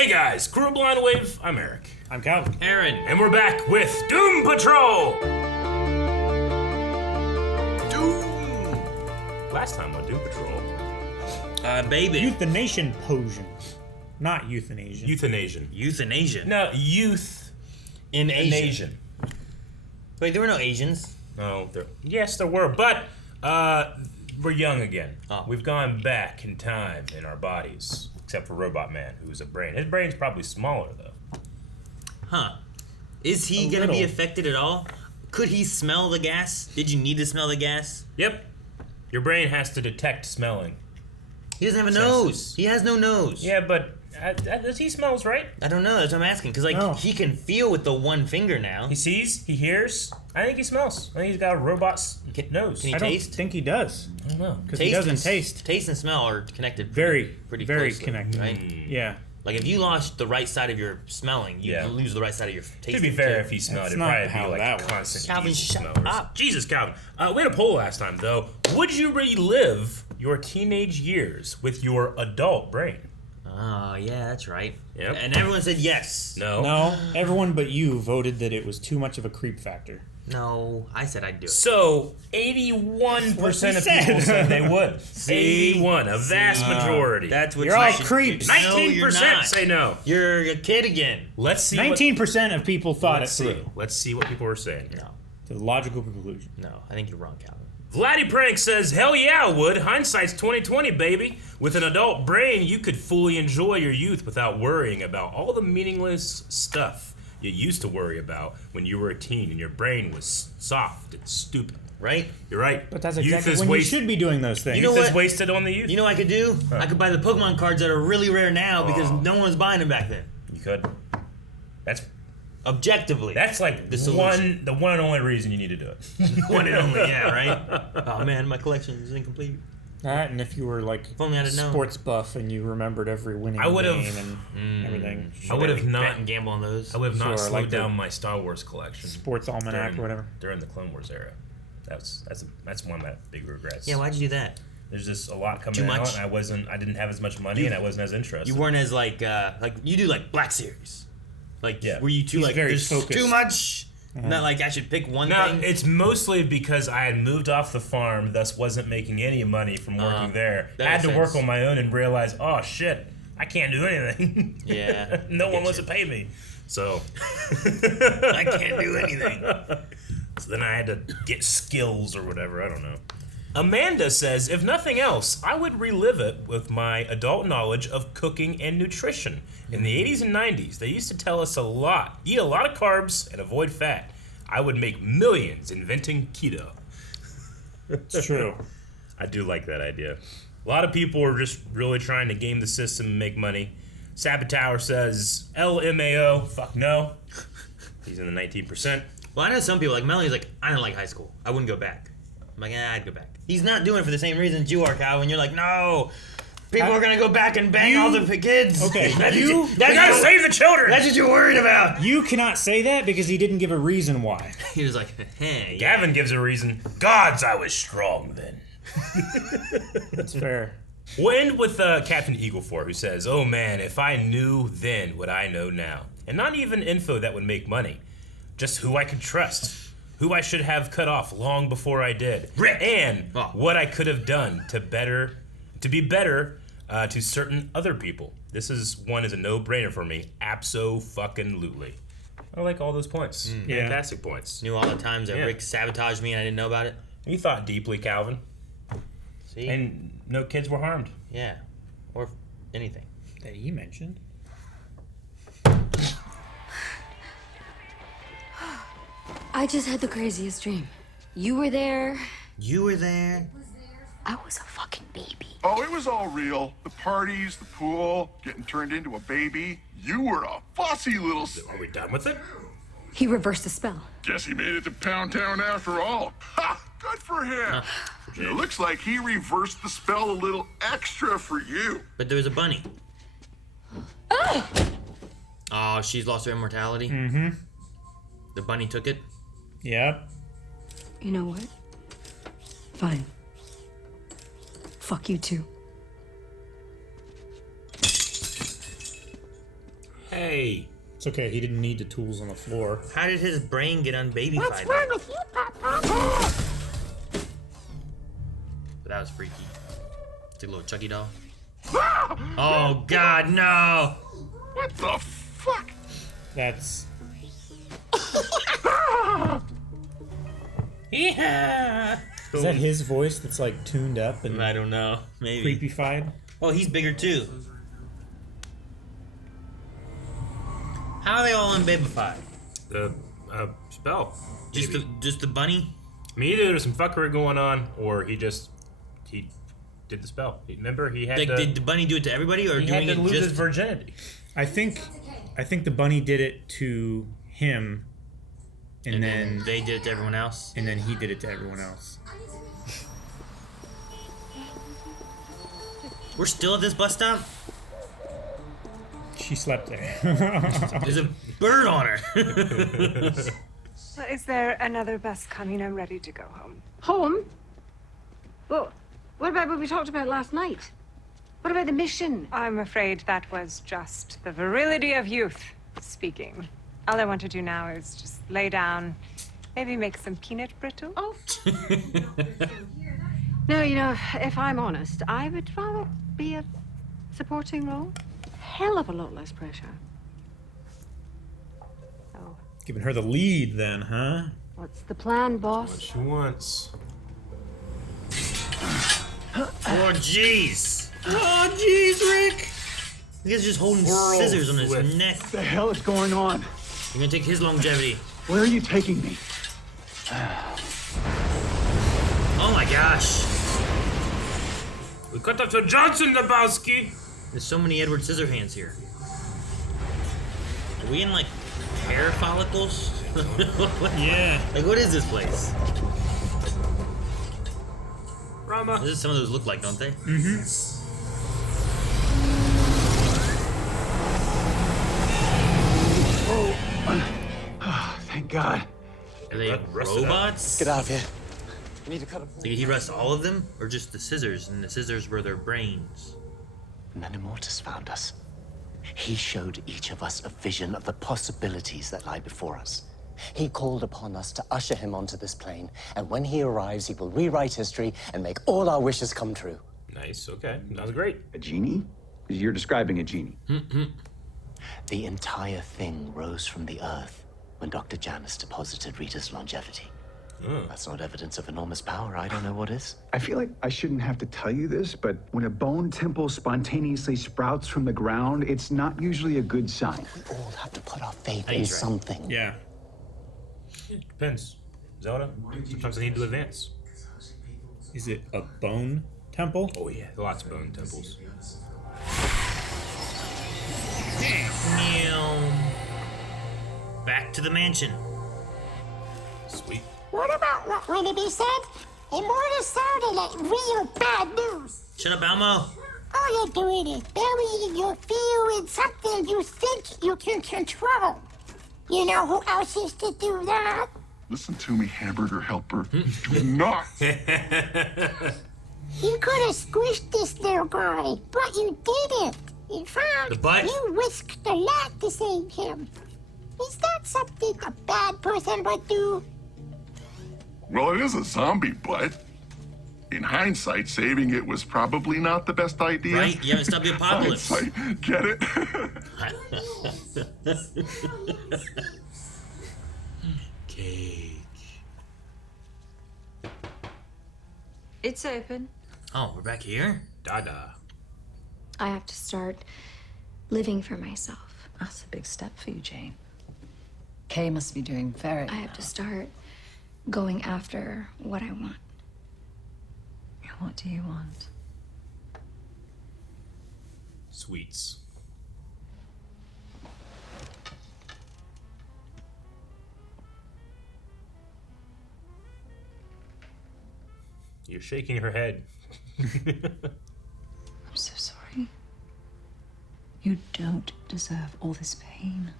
Hey guys, Crew of Blind Wave, I'm Eric. I'm Calvin. Aaron. And we're back with Doom Patrol! Doom! Last time on Doom Patrol. Baby. Euthanation potion. Not euthanasia. Euthanasian. Euthanasia. No, youth In Asia. Asian. Wait, there were no Asians. No, yes, there were, but we're young again. Oh. We've gone back in time in our bodies, except for Robot Man, who's a brain. His brain's probably smaller, though. Huh. Is he A gonna be little. affected at all? Could he smell the gas? Did you need to smell the gas? Yep. Your brain has to detect smelling. He doesn't have a Senses. nose. He has no nose. Yeah, but does he smells, right? I don't know. That's what I'm asking. Because, like, No. he can feel with the one finger now. He sees, he hears. I think he smells. I think he's got a robot's nose. can he I don't taste? think he does. I don't know. Because he doesn't taste. Taste and smell are connected Very, pretty very closely, connected. right? Yeah. Like, if you lost the right side of your smelling, you Yeah. lose the right side of your tasting. To be fair, too. if he smelled, That's it'd not probably how be like that works. constant Calvin, diesel shut smellers. up. Jesus, Calvin. We had a poll last time, though. Would you relive your teenage years with your adult brain? Oh, yeah, that's right. Yep. And everyone said yes. No. No, everyone but you voted that it was too much of a creep factor. No, I said I'd do it. So, 81% of That's what we people said. said they would. See? 81, a vast majority. That's what You're you all should creeps. do. No, you're 19% not. say no. You're a kid again. Let's see. 19% of people thought Let's it see. through. Let's see what people were saying. No, To the logical conclusion. no, I think you're wrong, Calvin. Vladdy Prank says, hell yeah, I would. Hindsight's 2020, baby. With an adult brain, you could fully enjoy your youth without worrying about all the meaningless stuff you used to worry about when you were a teen and your brain was soft and stupid. Right? You're right. But that's Youth exactly is when you waste- should be doing those things. You know Youth is what? wasted on the youth. You know what I could do? I could buy the Pokemon cards that are really rare now because Oh. no one was buying them back then. You could. Objectively. That's like The solution. the one and only reason you need to do it. one and only, yeah, right? Oh man, my collection is incomplete. That, and if you were like only I'd have known. sports buff and you remembered every winning I would've- game and everything. I would have Bet not. and gamble on those. I would have not Sure, slowed like the down my Star Wars collection. Sports almanac or whatever. During the Clone Wars era. That's one of my big regrets. Yeah, why'd you do that? There's just a lot coming Too out, much? and I didn't have as much money, and I wasn't as interested. You weren't as like you do like Black Series. Like Yeah. were you too He's like very there's focused. too much? Not like I should pick one Now, thing. it's mostly because I had moved off the farm, thus wasn't making any money from working there. that Had to makes work sense. on my own and realized, oh shit, I can't do anything. Yeah, no I one get wants you. to pay me. So I can't do anything. So then I had to get skills or whatever, I don't know. Amanda says, if nothing else, I would relive it with my adult knowledge of cooking and nutrition. In the 80s and 90s, they used to tell us eat a lot of carbs and avoid fat. I would make millions inventing keto. It's true. I do like that idea. A lot of people are just really trying to game the system and make money. Saboteur says, LMAO, fuck no. He's in the 19%. Well, I know some people like Melanie's like I don't like high school. I wouldn't go back. I'm like I'd go back. He's not doing it for the same reasons you are, Calvin. You're like no. People are gonna go back and bang all the kids. Okay, that's you- what that's We gotta what- save the children! That's what you're worried about. You cannot say that because he didn't give a reason why. He was like, hey, Gavin gives a reason. Gods, I was strong then. That's fair. We'll end with Captain Eaglefor, who says, oh man, if I knew then what I know now. And not even info that would make money. Just who I could trust. Who I should have cut off long before I did. Rick. And Oh. what I could have done to be better to certain other people. This is a no-brainer for me. Abso-fucking-lutely. I like all those points. Yeah. Fantastic points. Knew all the times that Yeah. Rick sabotaged me and I didn't know about it. You thought deeply, Calvin. See? And no kids were harmed. yeah. Or anything. That he mentioned. I just had the craziest dream. You were there. You were there. I was a fucking baby. Oh, it was all real. The parties, the pool, getting turned into a baby. You were a fussy little... Are we done with it? He reversed the spell. Guess he made it to Pound Town after all. Ha! Good for him. It looks like he reversed the spell a little extra for you. But there was a bunny. Oh, she's lost her immortality? Mm-hmm. The bunny took it? Yep. You know what? Fine. Fuck you too. Hey. It's okay. He didn't need the tools on the floor. How did his brain get unbabyfied? What's wrong with you, Papa? That was freaky. It's a little Chucky doll. Oh God, no! What the fuck? That's Yeah. is that his voice that's like tuned up and I don't know. Maybe. creepyfied? Oh, he's bigger too. How are they all unbabyfied? The spell. Just the bunny? I mean, either there's some fuckery going on, or he did the spell. Remember, he had Like, to. did the bunny do it to everybody, or he doing had to it lose his just? virginity. I think the bunny did it to him, and then they did it to everyone else. and then he did it to everyone else. We're still at this bus stop. She slept there. There's a bird on her. Is there another bus coming? I'm ready to go home. Home? Well, what about what we talked about last night? What about the mission? I'm afraid that was just the virility of youth speaking. All I want to do now is just lay down, maybe make some peanut brittle. Oh. No, you know, if I'm honest, I would rather be a supporting role. Hell of a lot less pressure. Oh. Giving her the lead, then, huh? What's the plan, boss? What she wants. Oh jeez. Oh jeez, Rick. This guy's just holding scissors on his Orqwith. neck. What the hell is going on? You're gonna take his longevity. Where are you taking me? Oh my gosh. We cut off to Johnson, Lebowski. There's so many Edward Scissorhands here. Are we in like hair follicles? Yeah. Like what is this place? Rama. This is some of those look like, don't they? Thank God. Are they That rusted robots? Get out of here. We need to cut him. Did he rust all of them? Or just the scissors? And the scissors were their brains? And then Immortus found us. He showed each of us a vision of the possibilities that lie before us. He called upon us to usher him onto this plane, and when he arrives, he will rewrite history and make all our wishes come true. Nice. Okay. Sounds great. A genie? You're describing a genie. The entire thing rose from the earth when Dr. Janus deposited Rita's longevity. That's not evidence of enormous power. I don't know what is. I feel like I shouldn't have to tell you this, but when a bone temple spontaneously sprouts from the ground, it's not usually a good sign. We all have to put our faith He's in right. something. Yeah. Depends. Zelda. Sometimes I need to advance. Is it a bone temple? Oh yeah, lots of bone temples. Meow. Back to the mansion. Sweet. What about what Willoughby said? Immortus sounded like real bad news. Shut up, Elmo. All you're doing is burying your view in something you think you can control. You know who else used to do that? Listen to me, hamburger helper. Do not. You could have squished this little guy, but you didn't. In fact, The butt? you risked a lot to save him. Is that something a bad person would do? Well, it is a zombie butt. In hindsight, saving it was probably not the best idea. Right? You haven't stopped the apocalypse. Hindsight, get it? Keeg. It's open. Oh, we're back here? Dada. I have to start living for myself. That's a big step for you, Jane. Kay must be doing very I have to start going after what I want. What do you want? Sweets. You're shaking her head. I'm so sorry. You don't deserve all this pain.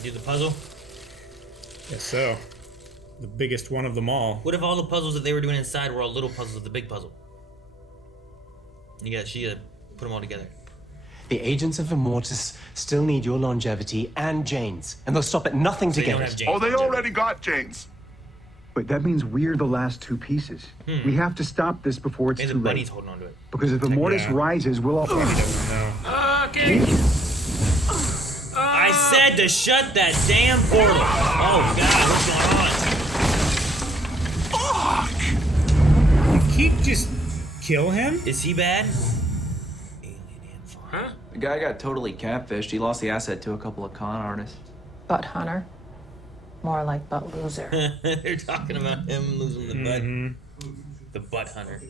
Gotta do the puzzle. Yes, so. The biggest one of them all. What if all the puzzles that they were doing inside were all little puzzles of the big puzzle? She gotta put them all together. The agents of Immortus still need your longevity and Jane's, and they'll stop at nothing to They get don't it. have Jane's Oh, they longevity. already got Jane's. But that means we're the last two pieces. We have to stop this before it's And the too bunny's late. holding on to it. Because if Immortus Yeah. rises, we'll all... Okay. I said to shut that damn portal. Oh God, what's going on? Did Keeg just kill him? Is he bad? Huh? The guy got totally catfished. He lost the asset to a couple of con artists. Butt hunter. More like butt loser. They're talking about him losing the butt. The butt hunter.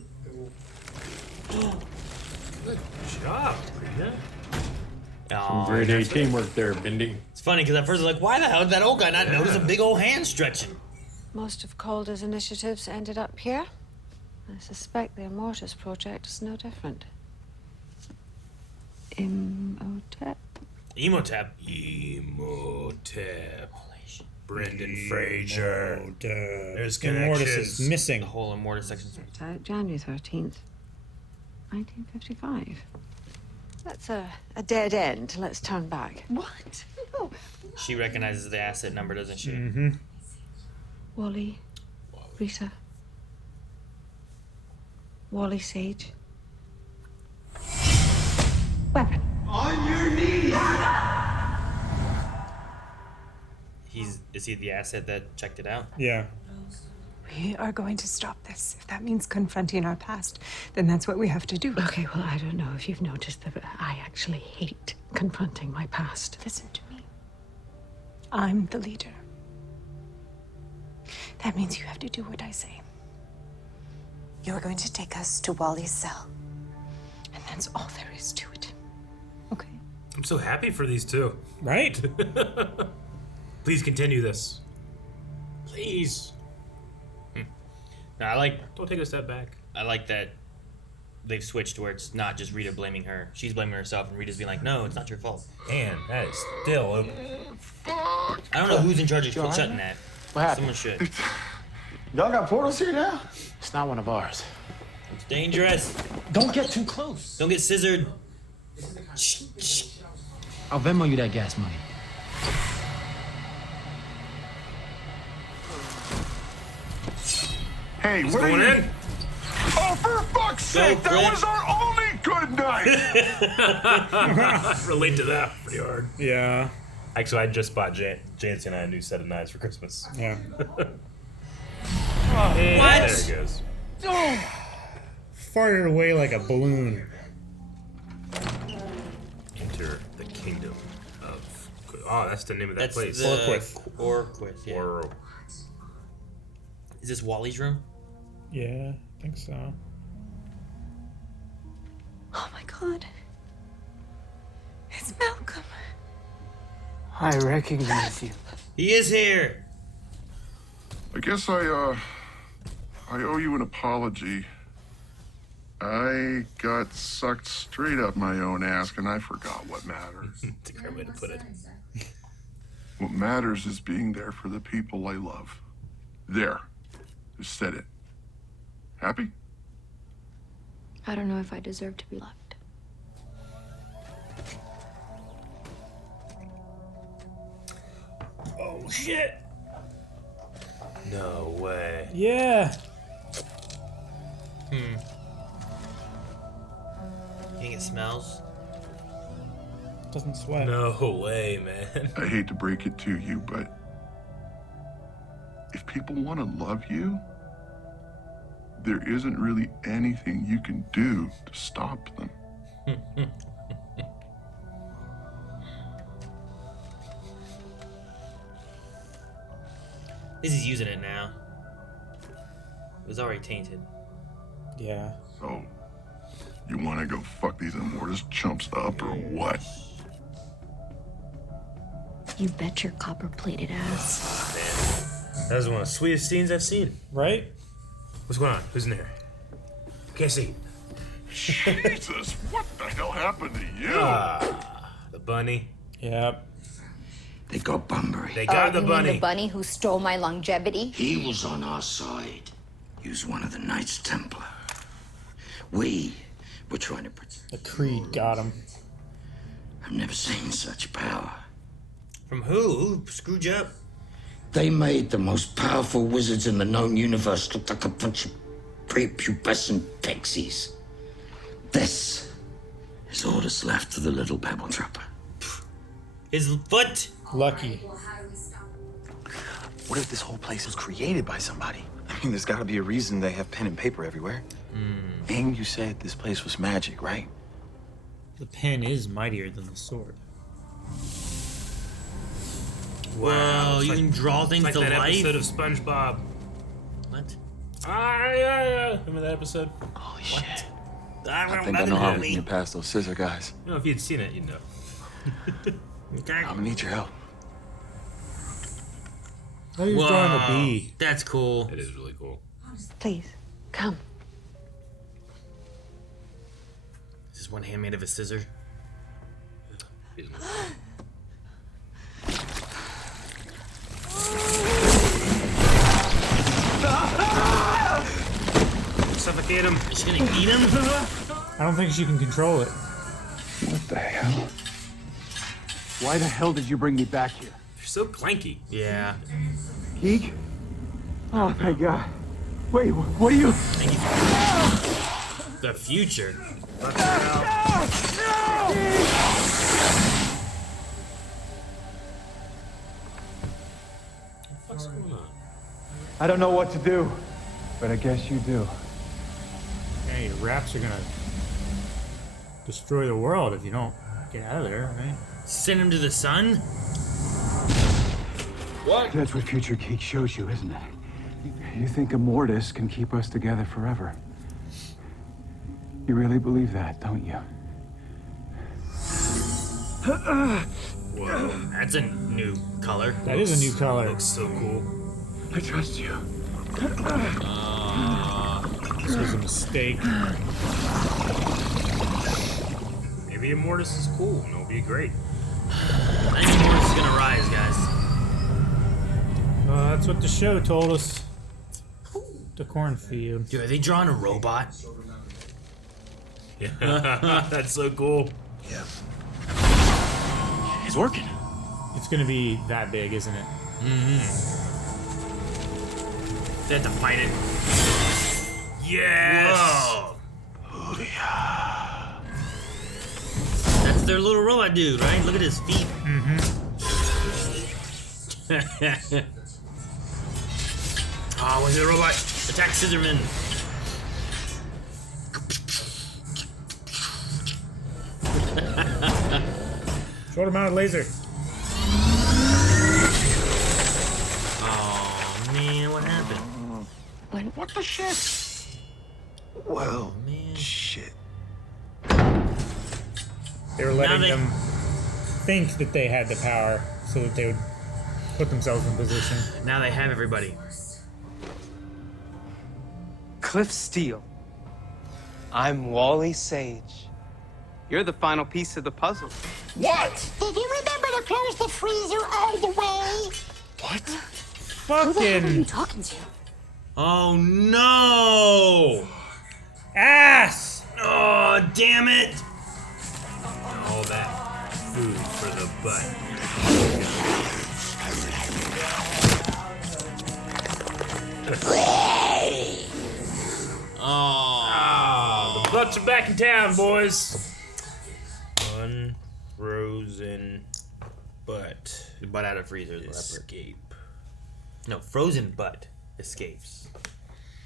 Good job, Rita. Oh, Grade A teamwork there, Bindi. it's funny because at first I was like, why the hell did that old guy not notice a big old hand stretching? Most of Calder's initiatives ended up here. I suspect the Immortus project is no different. Imhotep. Emotep. Brendan Fraser. There's Immortus connections. is missing. The whole Immortus section. Out January 13th, 1955. That's a dead end. Let's turn back. What? No. She recognizes the asset number, doesn't she? Mm-hmm. Wally, Rita, Wally Sage. Weapon. Is he the asset that checked it out? Yeah. We are going to stop this. If that means confronting our past, then that's what we have to do. Okay, well, I don't know if you've noticed that, but I actually hate confronting my past. Listen to me. I'm the leader. That means you have to do what I say. You're going to take us to Wally's cell. And that's all there is to it. Okay? I'm so happy for these two. Right? Please continue this. Please. No, I like Don't take a step back. I like that they've switched to where it's not just Rita blaming her. She's blaming herself, and Rita's being like, "No, it's not your fault." Man, that is still. I don't know who's in charge of shutting that. What happened? Someone should. Y'all got portals here now? It's not one of ours. It's dangerous. Don't get too close. Don't get scissored. I'll Venmo you that gas money. Hey, He's what are going you... in. Oh, for fuck's sake! That Clint. was our only good night! Relate to that pretty hard. Yeah. Actually, I just bought Jancy and I a new set of knives for Christmas. Yeah. What? There it goes. Farted away like a balloon. Enter the kingdom of. Oh, that's the name of that That's place. the Orqwith. Orqwith, yeah. Or Is this Wally's room? Yeah, I think so. Oh my God. It's Malcolm. I recognize you. He is here. I guess I owe you an apology. I got sucked straight up my own ass and I forgot what matters. That's a great way to put it. What matters is being there for the people I love. There. Just said it. Happy? I don't know if I deserve to be loved. Oh shit! No way. Yeah. You think it smells? Doesn't sweat. No way, man. I hate to break it to you, but if people want to love you, there isn't really anything you can do to stop them. This is using it now. It was already tainted. Yeah. So, you want to go fuck these Immortus chumps up or what? You bet your copper-plated ass. Man, that was one of the sweetest scenes I've seen. Right? What's going on? Who's in there? Can't see. Jesus, what the hell happened to you? The bunny. Yep. They got Bunbury. They got the you bunny. mean the bunny who stole my longevity? He was on our side. He was one of the Knights Templar. We were trying to protect. The Creed got him. I've never seen such power. From who? Who screwed you up? They made the most powerful wizards in the known universe look like a bunch of prepubescent pixies. This is all that's left of the little pebble trapper. His foot. Lucky. What if this whole place was created by somebody? I mean, there's got to be a reason they have pen and paper everywhere. And you said this place was magic, right? The pen is mightier than the sword. Whoa, you can draw things like to that life? episode of SpongeBob. What? Yeah. Remember that episode? Holy shit. I think I know how we can get past those scissor guys. You know, if you'd seen it, you'd know. Okay. I'm gonna need your help. Oh, he was drawing a bee. That's cool. It is really cool. Please, come. Is this one hand made of a scissor? Suffocate him. Is she gonna eat him? I don't think she can control it. What the hell? Why the hell did you bring me back here? You're so clanky. Yeah. Keeg? Oh, thank God. Wait, what are you? The future. What's going on? I don't know what to do, but I guess you do. Yeah, your raps are gonna destroy the world if you don't get out of there, right? Send him to the sun? What? That's what future Keeg shows you, isn't it? You think Immortus can keep us together forever. You really believe that, don't you? Whoa, that's a new color. That is a new color. Looks so cool. I trust you. This was a mistake. Maybe Immortus is cool and it'll be great. I think Immortus is gonna rise, guys. That's what the show told us. The cornfield. Dude, are they drawing a robot? Yeah, that's so cool. Yeah. It's working. It's gonna be that big, isn't it? They have to fight it. Yes! Whoa! That's their little robot dude, right? Look at his feet. Oh, where's the robot? Attack Scissorman. Short amount of laser. Oh man, what happened? What the shit? Well, man. shit. They were letting Now they- them think that they had the power so that they would put themselves in position. Now they have everybody. Cliff Steele. I'm Wally Sage. You're the final piece of the puzzle. What? Did you remember to close the freezer all the way? What? Who the hell are you Fucking talking to? Oh no! ass! Oh damn it! All that food for the butt. Oh. The butts are back in town, boys. Unfrozen butt. The butt out of freezer is what I put. Escape. No, frozen butt escapes.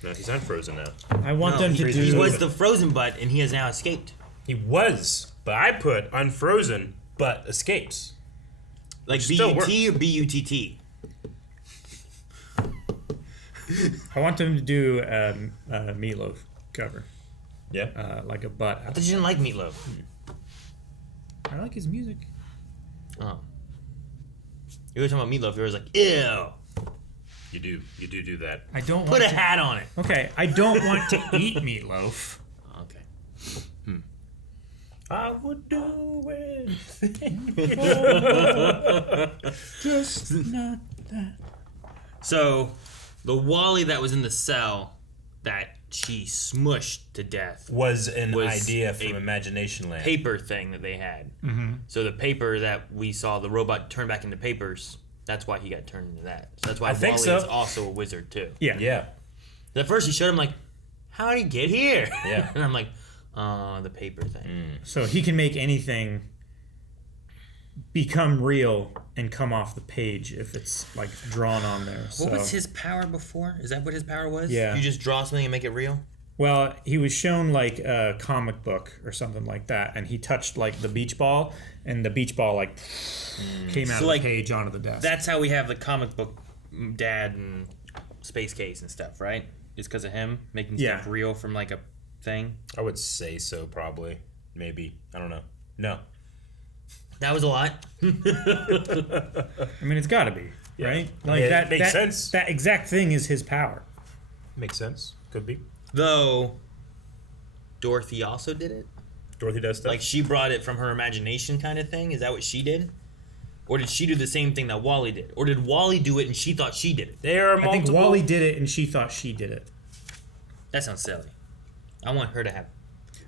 No, he's unfrozen now. I want them to He do. was the frozen butt, and he has now escaped. He was, but I put unfrozen but escapes. Like Which still B-U-T or B-U-T-T? I want them to do a meatloaf cover. Yeah. Like a butt. I thought you didn't like Meatloaf. I like his music. Oh. You were talking about Meatloaf, you were like, ew. You do that. I don't Put want a to, hat on it. Okay, I don't want to eat meatloaf. Okay. I would do it. Just not that. So, the Wally that was in the cell that she smushed to death was an idea from Imagination Land. Paper thing that they had. Mm-hmm. So the paper that we saw the robot turn back into papers, that's why he got turned into that. So that's why Wally is also a wizard too. Yeah. Yeah. At first he showed him like, how did he get here? Yeah. And I'm like, the paper thing. So he can make anything become real and come off the page if it's like drawn on there. What was his power before? Is that what his power was? Yeah. You just draw something and make it real? Well, he was shown like a comic book or something like that, and he touched like the beach ball, and the beach ball like came out of the page onto the desk. That's how we have the comic book dad and Space Case and stuff, right? It's because of him making stuff real from like a thing? I would say so, probably. Maybe. I don't know. No. That was a lot. I mean, it's got to be, right? Like that makes sense. That exact thing is his power. Makes sense. Could be. Though, Dorothy also did it? Dorothy does stuff? Like, she brought it from her imagination kind of thing? Is that what she did? Or did she do the same thing that Wally did? Or did Wally do it and she thought she did it? There are multiple... I think Wally did it and she thought she did it. That sounds silly. I want her to have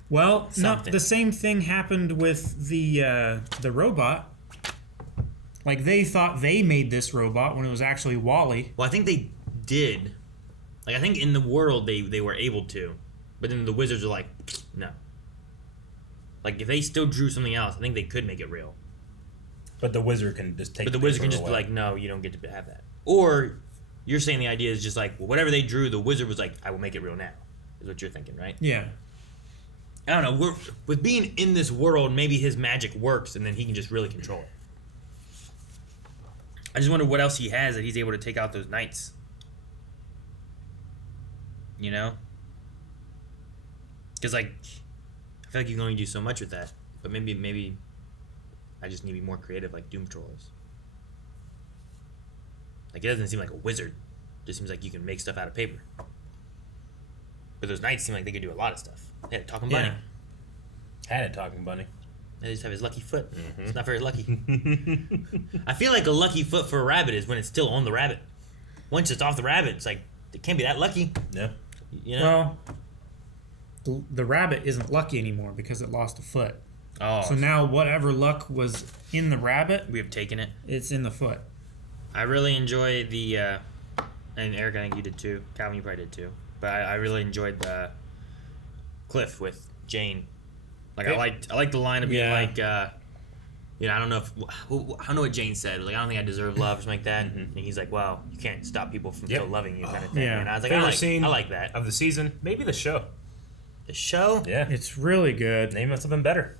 Well, something. no, the same thing happened with the robot. Like, they thought they made this robot when it was actually Wally. Well, I think they did. Like, I think in the world they were able to. But then the wizards are like, no. Like, if they still drew something else, I think they could make it real. But the wizard can just take But the wizard can just be like, no, you don't get to have that. Or you're saying the idea is just like, well, whatever they drew, the wizard was like, I will make it real now. Is what you're thinking, right? Yeah. I don't know. With being in this world, maybe his magic works, and then he can just really control it. I just wonder what else he has that he's able to take out those knights. You know? Because, like, I feel like you can only do so much with that. But maybe I just need to be more creative like Doom Patrol is. Like, it doesn't seem like a wizard. It just seems like you can make stuff out of paper. But those knights seem like they could do a lot of stuff. They had a talking bunny. Had a talking bunny. They just have his lucky foot. It's not very lucky. I feel like a lucky foot for a rabbit is when it's still on the rabbit. Once it's off the rabbit, it's like, it can't be that lucky. Yeah. You know? Well, the rabbit isn't lucky anymore because it lost a foot. Oh. So now whatever luck was in the rabbit, we have taken it. It's in the foot. I really enjoy the, and Eric, I think you did too. Calvin, you probably did too. But I really enjoyed the Cliff with Jane. Like, I liked the line of being like, you know, I don't know what Jane said. Like, I don't think I deserve love or something like that. And he's like, well, you can't stop people from still loving you kind of thing. Yeah. And I was like, I like that. Of the season, maybe the show. The show? Yeah. It's really good. Name it something better.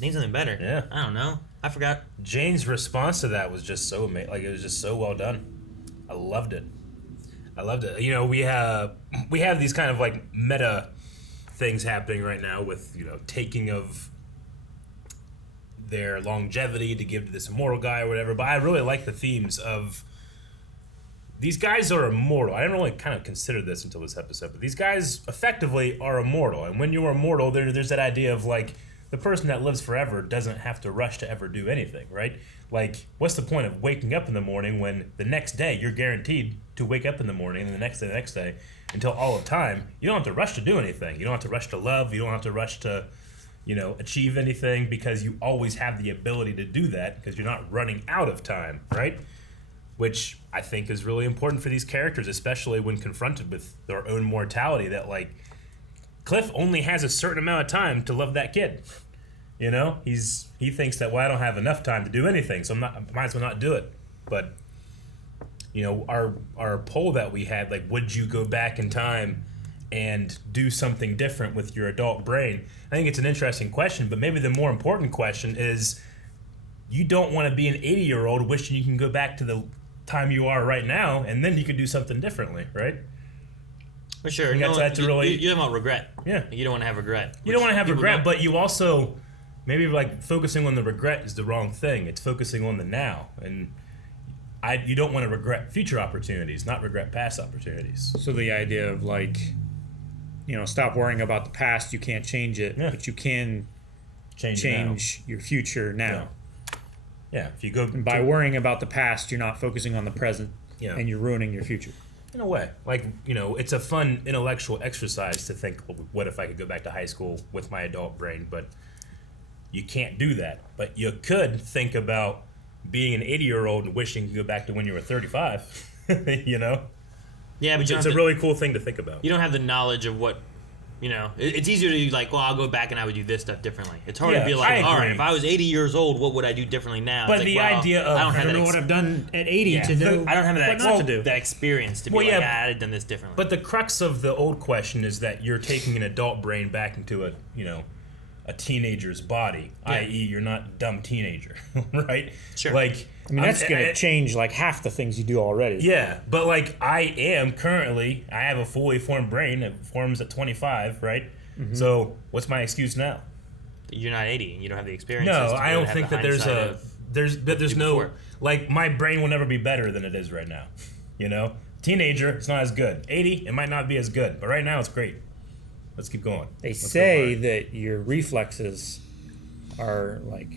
Name something better? Yeah. I don't know. I forgot. Jane's response to that was just so amazing. Like, it was just so well done. I loved it. You know, we have these kind of like meta things happening right now with, you know, taking of their longevity to give to this immortal guy or whatever. But I really like the themes of these guys are immortal. I didn't really kind of consider this until this episode, but these guys effectively are immortal. And when you're immortal, there's that idea of like the person that lives forever doesn't have to rush to ever do anything, right? Like, what's the point of waking up in the morning when the next day you're guaranteed to wake up in the morning and the next day until all of time? You don't have to rush to do anything. You don't have to rush to love. You don't have to rush to, you know, achieve anything because you always have the ability to do that because you're not running out of time, right? Which I think is really important for these characters, especially when confronted with their own mortality, that, like, Cliff only has a certain amount of time to love that kid. You know, he thinks that, well, I don't have enough time to do anything, so I might as well not do it. But, you know, our poll that we had, like, would you go back in time and do something different with your adult brain? I think it's an interesting question, but maybe the more important question is you don't want to be an 80-year-old wishing you can go back to the time you are right now, and then you could do something differently, right? For sure. You're talking about regret. Yeah. You don't want to have regret. You don't want to have regret, but you also... Maybe like focusing on the regret is the wrong thing. It's focusing on the now, and you don't want to regret future opportunities, not regret past opportunities. So the idea of like, you know, stop worrying about the past. You can't change it, but you can change your future now. Yeah, if you go and by worrying about the past, you're not focusing on the present, and you're ruining your future. In a way, like, you know, it's a fun intellectual exercise to think, well, what if I could go back to high school with my adult brain? But you can't do that. But you could think about being an 80-year-old and wishing you could go back to when you were 35. You know? Yeah, but it's a really cool thing to think about. You don't have the knowledge of what, you know, it's easier to be like, well, I'll go back and I would do this stuff differently. It's hard to be like, all right, if I was 80 years old, what would I do differently now? But it's the like, well, idea of I don't know what I've done at 80 to do. I don't have that, what not to do. that experience to be like, I'd have done this differently. But the crux of the old question is that you're taking an adult brain back into a, you know, a teenager's body, i.e., you're not a dumb teenager, right? Sure. Like, I mean, that's going to change like half the things you do already. Yeah, but like I am currently, I have a fully formed brain that forms at 25, right? Mm-hmm. So what's my excuse now? You're not 80 and you don't have the experience. No, I don't think that there's no, like, my brain will never be better than it is right now. You know? Teenager, it's not as good. 80, it might not be as good, but right now it's great. Let's keep going. They say that your reflexes are like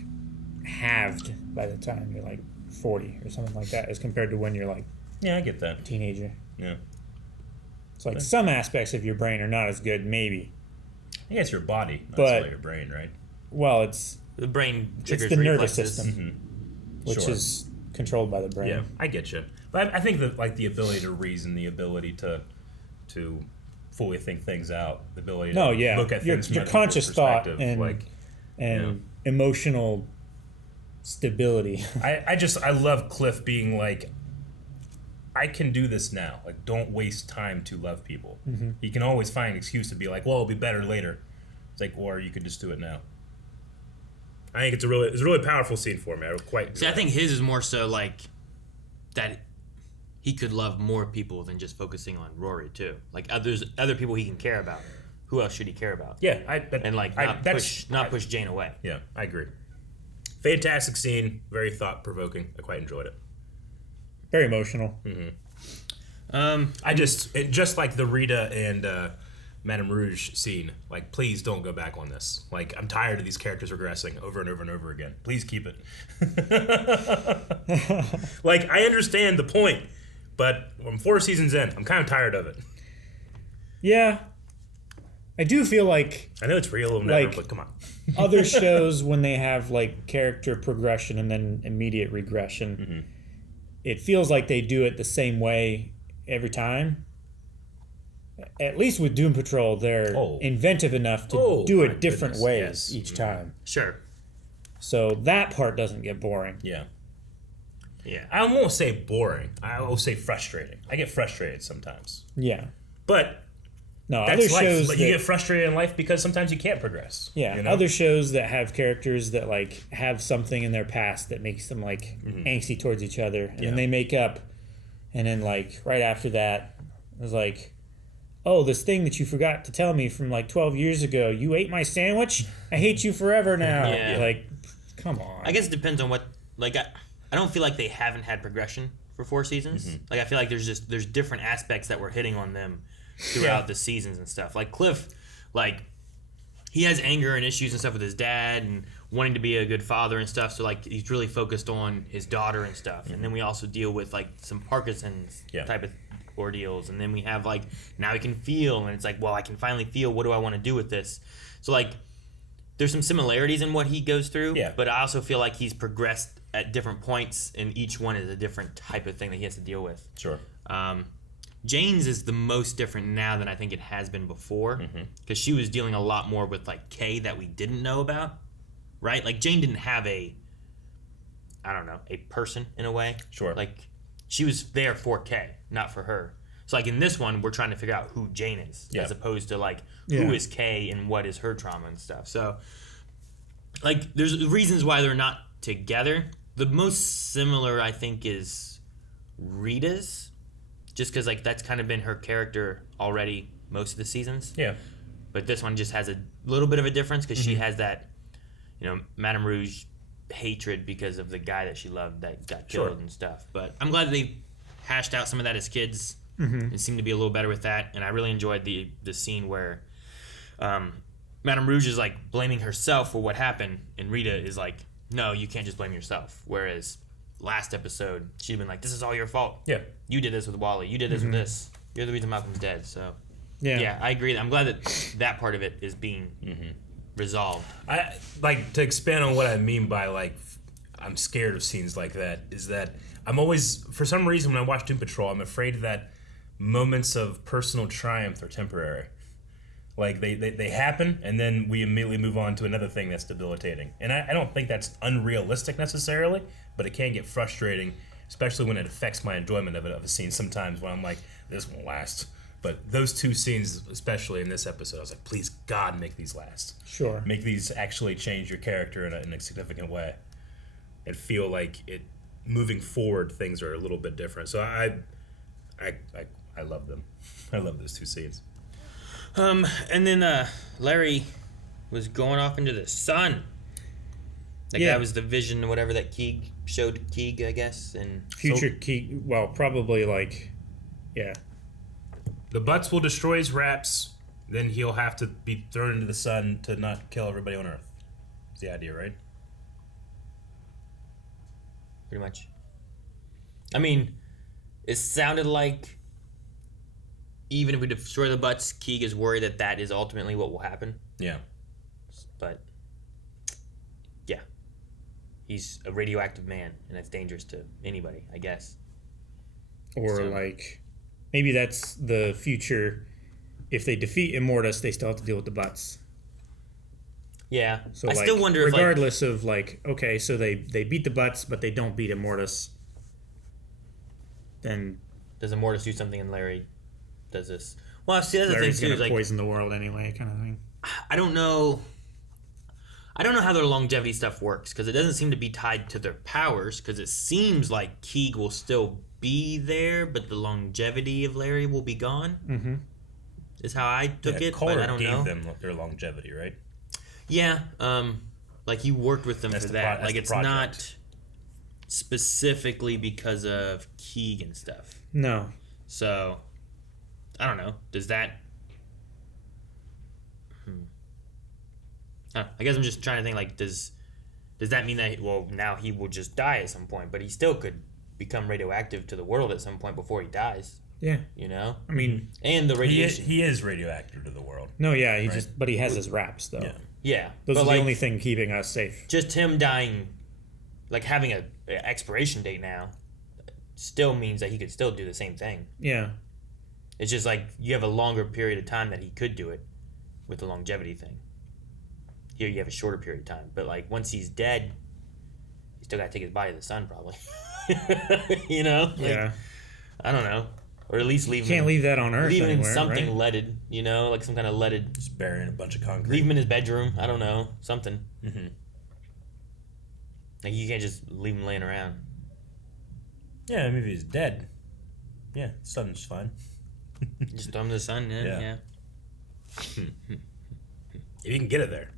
halved by the time you're like 40 or something like that, as compared to when you're like I get that teenager. Yeah. It's like some aspects of your brain are not as good, maybe. I think it's your body, not but your brain, right? Well, it's the brain triggers it's the nervous reflexes. system, which is controlled by the brain. Yeah, I get you. But I think that like the ability to reason, the ability to fully think things out, the ability to look at things from your a conscious thought perspective, and emotional stability. I love Cliff being like, I can do this now. Like, don't waste time to love people. Mm-hmm. He can always find an excuse to be like, well, it'll be better later. It's like, or you could just do it now. I think it's a really powerful scene for me. I think his is more so like that he could love more people than just focusing on Rory too. Like other people he can care about. Who else should he care about? Yeah, not push Jane away. Yeah, I agree. Fantastic scene, very thought provoking. I quite enjoyed it. Very emotional. Mm-hmm. Just like the Rita and Madame Rouge scene. Like, please don't go back on this. Like, I'm tired of these characters regressing over and over and over again. Please keep it. Like, I understand the point, but I'm 4 seasons in. I'm kind of tired of it. Yeah. I do feel like... I know it's real, but come on. Other shows, when they have, like, character progression and then immediate regression, it feels like they do it the same way every time. At least with Doom Patrol, they're inventive enough to do it different ways each time. Sure. So that part doesn't get boring. Yeah. I won't say boring. I will say frustrating. I get frustrated sometimes. Yeah. But no, that's other life. shows But you get frustrated in life because sometimes you can't progress. Yeah. You know? Other shows that have characters that like have something in their past that makes them like angsty towards each other, and then they make up, and then like right after that, it was like, oh, this thing that you forgot to tell me from like 12 years ago, you ate my sandwich? I hate you forever now. Yeah. Like, come on. I guess it depends on what, like, I don't feel like they haven't had progression for 4 seasons. Like, I feel like there's different aspects that we're hitting on them throughout the seasons and stuff. Like, Cliff, like, he has anger and issues and stuff with his dad and wanting to be a good father and stuff. So, like, he's really focused on his daughter and stuff. And then we also deal with, like, some Parkinson's type of ordeals, and then we have like now he can feel, and it's like, well, I can finally feel, what do I want to do with this? So like there's some similarities in what he goes through, but I also feel like he's progressed at different points, and each one is a different type of thing that he has to deal with. Sure. Jane's is the most different now than I think it has been before, because she was dealing a lot more with like Kay that we didn't know about, right? Like Jane didn't have a person in a way. Sure. Like she was there for Kay, not for her. So like in this one, we're trying to figure out who Jane is, as opposed to like who is Kay and what is her trauma and stuff. So like there's reasons why they're not together. The most similar, I think, is Rita's, just because like that's kind of been her character already most of the seasons. Yeah. But this one just has a little bit of a difference because she has that, Madame Rouge hatred because of the guy that she loved that got killed and stuff. But I'm glad they hashed out some of that as kids and seemed to be a little better with that. And I really enjoyed the scene where Madame Rouge is like blaming herself for what happened, and Rita is like, no, you can't just blame yourself. Whereas last episode, she'd been like, this is all your fault. Yeah. You did this with Wally. You did this with this. You're the reason Malcolm's dead. So, Yeah, I agree. I'm glad that that part of it is being resolved. I like to expand on what I mean by like I'm scared of scenes like that. Is that I'm always, for some reason, when I watch Doom Patrol, I'm afraid that moments of personal triumph are temporary. Like they happen, and then we immediately move on to another thing that's debilitating. And I don't think that's unrealistic necessarily, but it can get frustrating, especially when it affects my enjoyment of a scene. Sometimes when I'm like, this won't last. But those two scenes, especially in this episode, I was like, please, God, make these last. Sure. Make these actually change your character in a significant way. And feel like it, moving forward, things are a little bit different. So I love them. I love those two scenes. And then Larry was going off into the sun. Like that was the vision or whatever that Keeg showed Keeg, I guess. And Future Keeg, well, probably like, yeah. The Butts will destroy his raps, then he'll have to be thrown into the sun to not kill everybody on Earth. That's the idea, right? Pretty much. I mean, it sounded like even if we destroy the Butts, Keeg is worried that that is ultimately what will happen. Yeah. But, yeah. He's a radioactive man, and that's dangerous to anybody, I guess. Or like, maybe that's the future. If they defeat Immortus, they still have to deal with the Butts. Yeah. So I like, still wonder if, regardless of like, okay, so they beat the Butts, but they don't beat Immortus. Then does Immortus do something and Larry does this? Well, see, that's the thing Larry's too. gonna Like, poison the world anyway, kind of thing. I don't know how their longevity stuff works, because it doesn't seem to be tied to their powers, because it seems like Keeg will still be there, but the longevity of Larry will be gone. Mm-hmm. Is how I took it, Calder but I don't gave know. them their longevity, right? Yeah, like he worked with them for that. Like it's not specifically because of Keeg and stuff. No. So, I don't know. Does that... I guess I'm just trying to think, like, does that mean that, well, now he will just die at some point, but he still could become radioactive to the world at some point before he dies. Yeah. You know? I mean... And the radiation... He is radioactive to the world. No, yeah, but he has his raps, though. Yeah. Those but are like, the only thing keeping us safe. Just him dying, like having a expiration date now, still means that he could still do the same thing. Yeah. It's just like you have a longer period of time that he could do it with the longevity thing. Here you have a shorter period of time. But like once he's dead, you still got to take his body to the sun probably. You know? Like, Yeah. I don't know. Or at least leave him. Can't leave that on Earth Leave him in anywhere, something right? leaded, you know? Like some kind of leaded. Just burying a bunch of concrete. Leave him in his bedroom. I don't know. Something. Mm-hmm. Like you can't just leave him laying around. Yeah, maybe he's dead. Yeah, sun's fine. Just throw him to the sun, yeah. If you can get it there.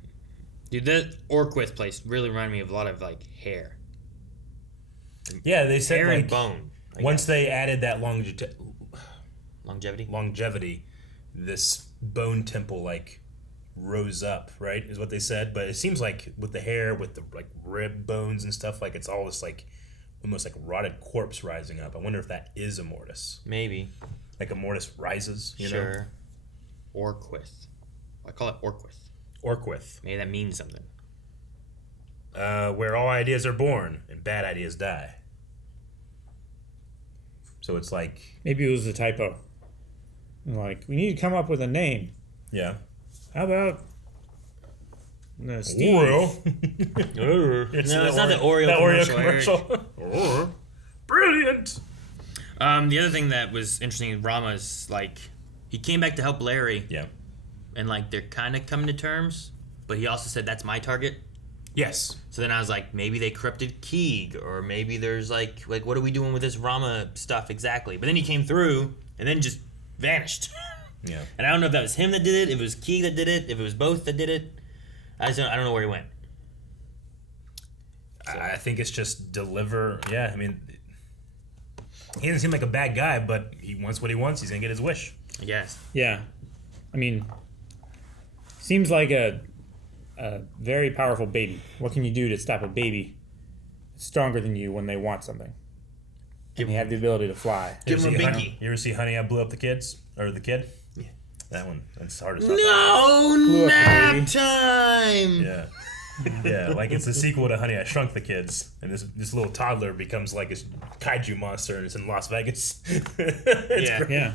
Dude, that Orqwith place really reminded me of a lot of like hair. Yeah, they said hair like and bone. Once they added that longevity, this bone temple like rose up, right? Is what they said. But it seems like with the hair, with the like rib bones and stuff, like it's all this like almost like rotted corpse rising up. I wonder if that is Immortus. Maybe. Like Immortus rises, you know? Sure. Orqwith. I call it Orqwith. Orqwith. Maybe that means something. Where all ideas are born and bad ideas die. So it's like... Maybe it was a typo. Like, we need to come up with a name. Yeah. How about... Steve? Oreo. It's not the Oreo commercial. Brilliant. The other thing that was interesting is Rama's like, he came back to help Larry. Yeah. And like they're kind of coming to terms, but he also said that's my target. Yes. So then I was like, maybe they corrupted Keeg, or maybe there's like what are we doing with this Rama stuff exactly? But then he came through and then just vanished. Yeah. And I don't know if that was him that did it, if it was Keeg that did it, if it was both that did it. I don't know where he went. So. I think it's just deliver. Yeah, I mean, he doesn't seem like a bad guy, but he wants what he wants. He's gonna get his wish. I guess. Yeah. I mean, Seems like a very powerful baby. What can you do to stop a baby stronger than you when they want something? And they have the ability to fly. Give him a binky. You ever see Honey, I Blew Up the Kids? Or the Kid? Yeah. That one. That's hard as No, nap time! Yeah. Yeah, like it's a sequel to Honey, I Shrunk the Kids. And this little toddler becomes like this kaiju monster and it's in Las Vegas. It's great. Yeah.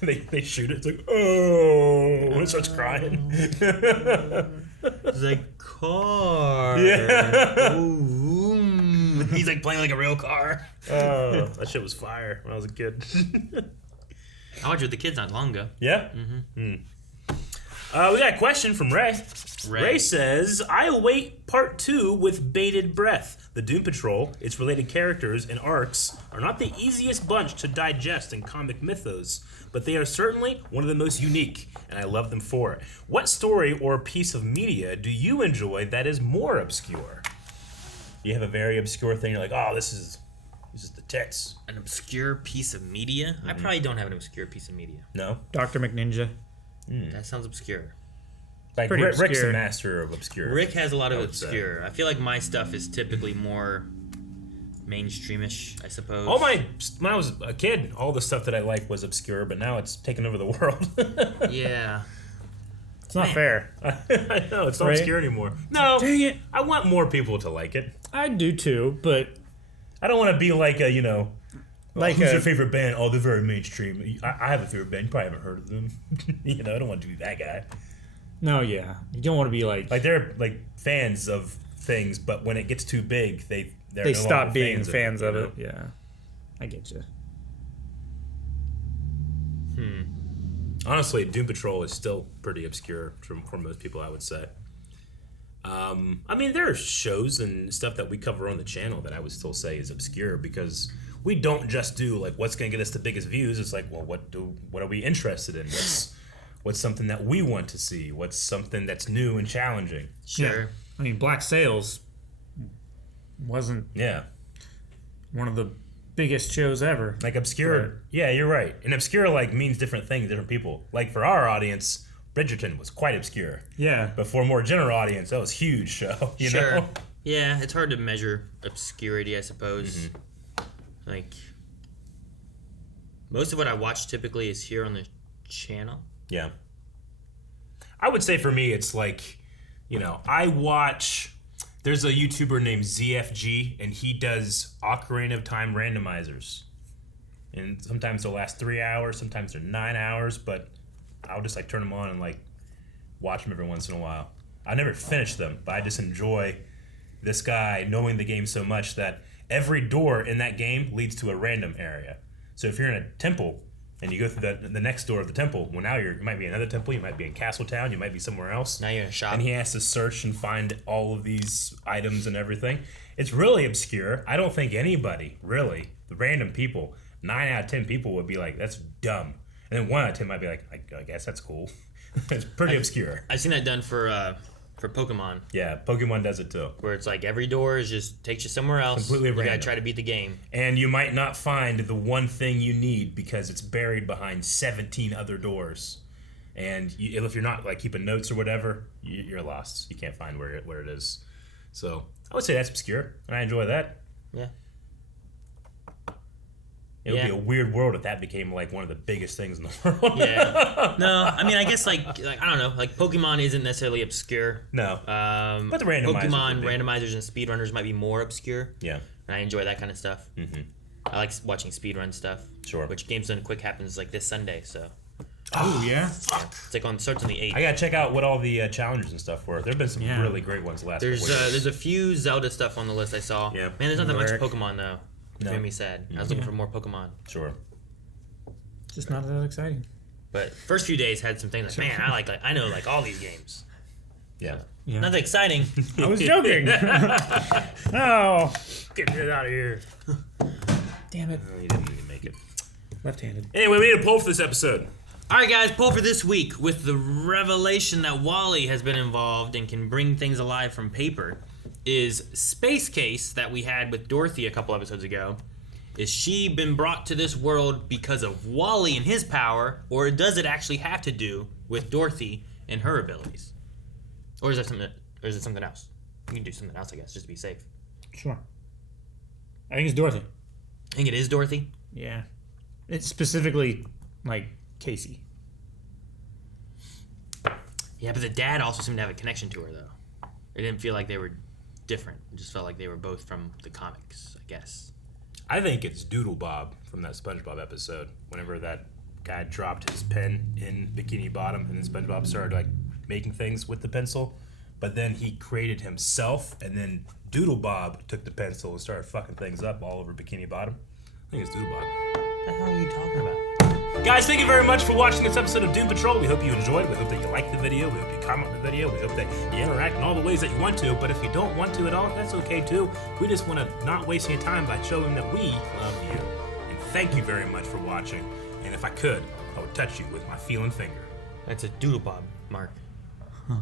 They shoot it. It's like, oh, it starts crying. It's like, car. Yeah. Ooh, he's like playing like a real car. Oh, that shit was fire when I was a kid. I watched it with the kids not long ago. Yeah? Mm-hmm. We got a question from Ray. Ray says, I await part 2 with bated breath. The Doom Patrol, its related characters, and arcs are not the easiest bunch to digest in comic mythos, but they are certainly one of the most unique, and I love them for it. What story or piece of media do you enjoy that is more obscure? You have a very obscure thing, you're like, oh, this is the tits. An obscure piece of media? I probably don't have an obscure piece of media. No? Dr. McNinja. That sounds obscure. Like Rick's the master of obscure. Rick has a lot of obscure. I feel like my stuff is typically more mainstreamish, I suppose. When I was a kid, all the stuff that I liked was obscure, but now it's taken over the world. Yeah. It's not fair. I know, it's not obscure anymore. No. Dang it. I want more people to like it. I do too, but I don't want to be like a, like who's your favorite band? Oh, they're very mainstream. I have a favorite band. You probably haven't heard of them. I don't want to be that guy. No, yeah. You don't want to be like they're like fans of things, but when it gets too big, they no stop being fans fans of it. Yeah, I get you. Honestly, Doom Patrol is still pretty obscure for most people, I would say. I mean, there are shows and stuff that we cover on the channel that I would still say is obscure because we don't just do like what's going to get us the biggest views. It's like, well, what are we interested in? What's something that we want to see? What's something that's new and challenging? Sure. Yeah. I mean, Black Sails wasn't one of the biggest shows ever. Like obscure. Yeah, you're right. And obscure like means different things to different people. Like for our audience, Bridgerton was quite obscure. Yeah. But for a more general audience, that was a huge show. You know? Yeah, it's hard to measure obscurity, I suppose. Mm-hmm. Like, most of what I watch typically is here on the channel. Yeah. I would say for me, it's like, I watch... There's a YouTuber named ZFG, and he does Ocarina of Time randomizers. And sometimes they'll last 3 hours, sometimes they're 9 hours, but I'll just turn them on and watch them every once in a while. I never finish them, but I just enjoy this guy knowing the game so much that every door in that game leads to a random area. So if you're in a temple and you go through the next door of the temple, well, now you might be in another temple, you might be in Castletown, you might be somewhere else. Now you're in a shop. And he has to search and find all of these items and everything. It's really obscure. I don't think anybody, really, the random people, 9 out of 10 people would be like, that's dumb. And then 1 out of 10 might be like, I guess that's cool. It's pretty obscure. I've seen that done for Pokemon. Yeah, Pokemon does it too. Where it's like every door is just takes you somewhere else. Completely random. You gotta try to beat the game. And you might not find the one thing you need because it's buried behind 17 other doors. And if you're not keeping notes or whatever, you're lost. You can't find where it is. So I would say that's obscure, and I enjoy that. Yeah. It would be a weird world if that became one of the biggest things in the world. Yeah. No, I mean, I guess I don't know. Pokemon isn't necessarily obscure. No. But the randomizers Pokemon randomizers and speedrunners might be more obscure. Yeah. And I enjoy that kind of stuff. Mm-hmm. I like watching speedrun stuff. Sure. Which Games Done Quick happens this Sunday, so. Oh, yeah? Fuck. It's starts on the 8th. I gotta check out what all the challenges and stuff were. There have been some really great ones last week. There's a few Zelda stuff on the list I saw. Yeah. Man, there's not that much Pokemon, though. It made me sad. Mm-hmm. I was looking for more Pokemon. Sure. Just not that exciting. But first few days had some things man, I know all these games. Yeah. Not that exciting. I was joking. Oh. Get it out of here. Damn it. You didn't even make it. Left-handed. Anyway, we need a poll for this episode. Alright guys, poll for this week. With the revelation that Wally has been involved and can bring things alive from paper, is Space Case that we had with Dorothy a couple episodes ago, is she been brought to this world because of Wally and his power, or does it actually have to do with Dorothy and her abilities? Or is that something? Or is it something else? You can do something else, I guess, just to be safe. Sure. I think it's Dorothy. I think it is Dorothy. Yeah. It's specifically like Casey. Yeah, but the dad also seemed to have a connection to her, though. It didn't feel like they were different. It just felt like they were both from the comics, I guess. I think it's Doodle Bob from that SpongeBob episode. Whenever that guy dropped his pen in Bikini Bottom, and then SpongeBob started like making things with the pencil, but then he created himself, and then Doodle Bob took the pencil and started fucking things up all over Bikini Bottom. I think it's Doodle Bob. What the hell are you talking about? Guys, thank you very much for watching this episode of Doom Patrol. We hope you enjoyed. We hope that you liked the video. We hope you comment on the video. We hope that you interact in all the ways that you want to. But if you don't want to at all, that's okay too. We just want to not waste your time by showing that we love you. And thank you very much for watching. And if I could, I would touch you with my feeling finger. That's a Doodle Bob, Mark. Huh.